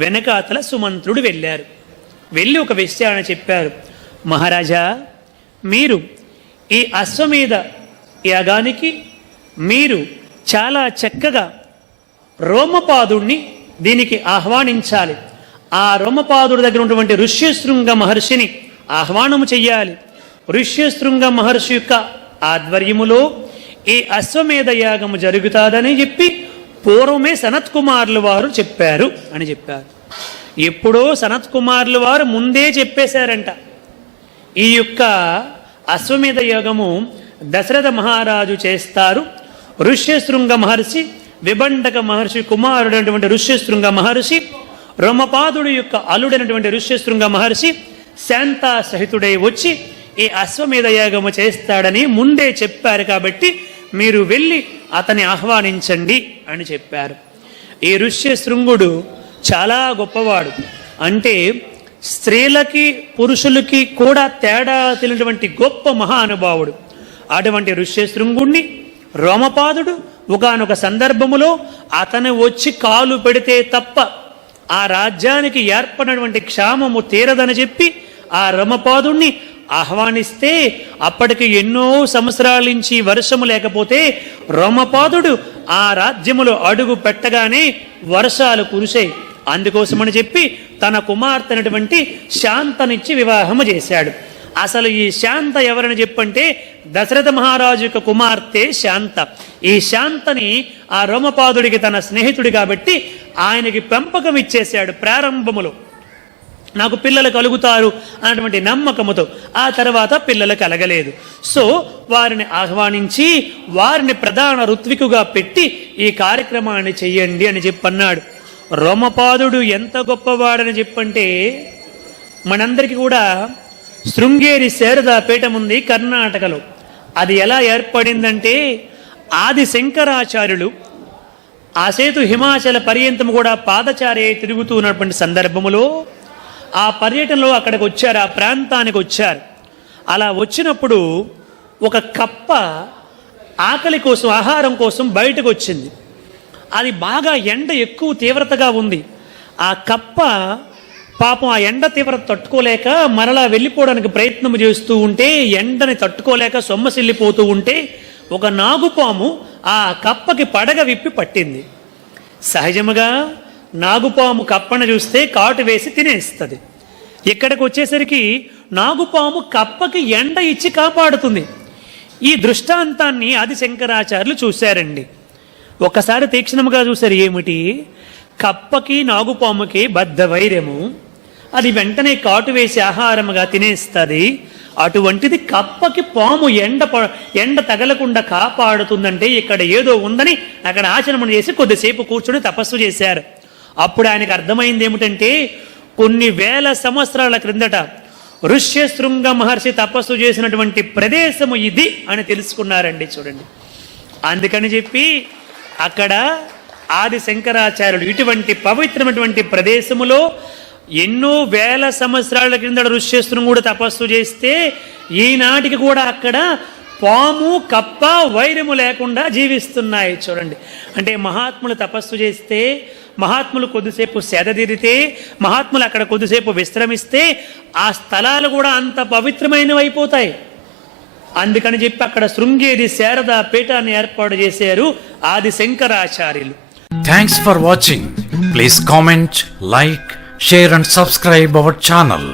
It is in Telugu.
వెనకాతల సుమంత్రుడు వెళ్ళారు. వెళ్ళి ఒక విషయాన్ని చెప్పారు. మహారాజా, మీరు ఈ అశ్వమేధ యాగానికి మీరు చాలా చక్కగా రోమపాదుణ్ణి దీనికి ఆహ్వానించాలి. ఆ రోమపాదుడి దగ్గర ఉన్నటువంటి ఋష్యశృంగ మహర్షిని ఆహ్వానము చెయ్యాలి. ఋష్యశృంగ మహర్షి యొక్క ఆధ్వర్యములో ఈ అశ్వమేధ యాగము జరుగుతాదని చెప్పి పూర్వమే సనత్ కుమారులు వారు చెప్పారు అని చెప్పారు. ఎప్పుడో సనత్ కుమారులు వారు ముందే చెప్పేశారంట. ఈ యొక్క అశ్వమేధ యాగము దశరథ మహారాజు చేస్తారు. ఋష్యశృంగ మహర్షి, విబండక మహర్షి కుమారుడైనటువంటి ఋష్యశృంగ మహర్షి, రోమపాదుడి యొక్క అల్లుడైనటువంటి ఋష్యశృంగ మహర్షి శాంతా సహితుడై వచ్చి ఈ అశ్వమేధ యాగము చేస్తాడని ముందే చెప్పారు. కాబట్టి మీరు వెళ్ళి అతన్ని ఆహ్వానించండి అని చెప్పారు. ఈ ఋష్యశృంగుడు చాలా గొప్పవాడు. అంటే స్త్రీలకి పురుషులకి కూడా తేడా తెలియనటువంటి గొప్ప మహానుభావుడు. అటువంటి ఋష్యశృంగుణ్ణి రోమపాదుడు ఒకానొక సందర్భములో అతను వచ్చి కాలు పెడితే తప్ప ఆ రాజ్యానికి ఏర్పడినటువంటి క్షామము తీరదని చెప్పి ఆ రోమపాదుణ్ణి ఆహ్వానిస్తే అప్పటికి ఎన్నో సంవత్సరాల నుంచి వర్షము లేకపోతే రోమపాదుడు ఆ రాజ్యములో అడుగు పెట్టగానే వర్షాలు కురిశాయి. అందుకోసమని చెప్పి తన కుమార్తె అయినటువంటి శాంతనిచ్చి వివాహము చేశాడు. అసలు ఈ శాంత ఎవరని చెప్పంటే దశరథ మహారాజు యొక్క కుమార్తె శాంత. ఈ శాంతని ఆ రోమపాదుడికి తన స్నేహితుడి కాబట్టి ఆయనకి పెంపకం ఇచ్చేశాడు ప్రారంభములో. నాకు పిల్లలు కలుగుతారు అన్నటువంటి నమ్మకముతో. ఆ తర్వాత పిల్లలు కలగలేదు. సో వారిని ఆహ్వానించి వారిని ప్రధాన ఋత్వికుగా పెట్టి ఈ కార్యక్రమాన్ని చెయ్యండి అని చెప్పన్నాడు. రోమపాదుడు ఎంత గొప్పవాడని చెప్పంటే మనందరికీ కూడా శృంగేరి శారదా పీఠం ఉంది కర్ణాటకలో. అది ఎలా ఏర్పడిందంటే ఆది శంకరాచార్యులు ఆ సేతు హిమాచల పర్యంతం కూడా పాదచారి తిరుగుతూ ఉన్నటువంటి సందర్భములో ఆ పర్యటనలో అక్కడికి వచ్చారు, ఆ ప్రాంతానికి వచ్చారు. అలా వచ్చినప్పుడు ఒక కప్ప ఆకలి కోసం, ఆహారం కోసం బయటకు వచ్చింది. అది బాగా ఎండ ఎక్కువ తీవ్రతగా ఉంది. ఆ కప్ప పాపం ఆ ఎండ తీవ్రత తట్టుకోలేక మరలా వెళ్ళిపోవడానికి ప్రయత్నం చేస్తూ ఉంటే ఎండని తట్టుకోలేక సొమ్మసిల్లిపోతూ ఉంటే ఒక నాగుపాము ఆ కప్పకి పడగ విప్పి పట్టింది. సహజముగా నాగుపాము కప్పను చూస్తే కాటు వేసి తినేస్తుంది. ఇక్కడికి వచ్చేసరికి నాగుపాము కప్పకి ఎండ ఇచ్చి కాపాడుతుంది. ఈ దృష్టాంతాన్ని ఆది శంకరాచార్యులు చూశారండి. ఒకసారి తీక్షణముగా చూశారు. ఏమిటి? కప్పకి నాగుపాముకి బద్ధ వైర్యము, అది వెంటనే కాటు వేసి ఆహారముగా తినేస్తుంది. అటువంటిది కప్పకి పాము ఎండ తగలకుండా కాపాడుతుందంటే ఇక్కడ ఏదో ఉందని అక్కడ ఆచరణ చేసి కొద్దిసేపు కూర్చొని తపస్సు చేశారు. అప్పుడు ఆయనకు అర్థమైంది ఏమిటంటే కొన్ని వేల సంవత్సరాల క్రిందట ఋష్యశృంగ మహర్షి తపస్సు చేసినటువంటి ప్రదేశము ఇది అని తెలుసుకున్నారండి. చూడండి, అందుకని చెప్పి అక్కడ ఆది శంకరాచార్యులు ఇటువంటి పవిత్రమైనటువంటి ప్రదేశములో ఎన్నో వేల సంవత్సరాల క్రింద ఋష్యశృంగుడు తపస్సు చేస్తే ఈనాటికి కూడా అక్కడ పాము కప్ప వైరము లేకుండా జీవిస్తున్నాయి. చూడండి, అంటే మహాత్ములు తపస్సు చేస్తే, మహాత్ములు కొద్దిసేపు సేదతీరితే, మహాత్ములు అక్కడ కొద్దిసేపు విశ్రమిస్తే ఆ స్థలాలు కూడా అంత పవిత్రమైనవి అయిపోతాయి. అందుకని చెప్పి అక్కడ శృంగేరి శారదా పీఠాన్ని ఏర్పాటు చేశారు ఆది శంకరాచార్యులు. Thanks for watching. Please comment, like, share and subscribe our channel.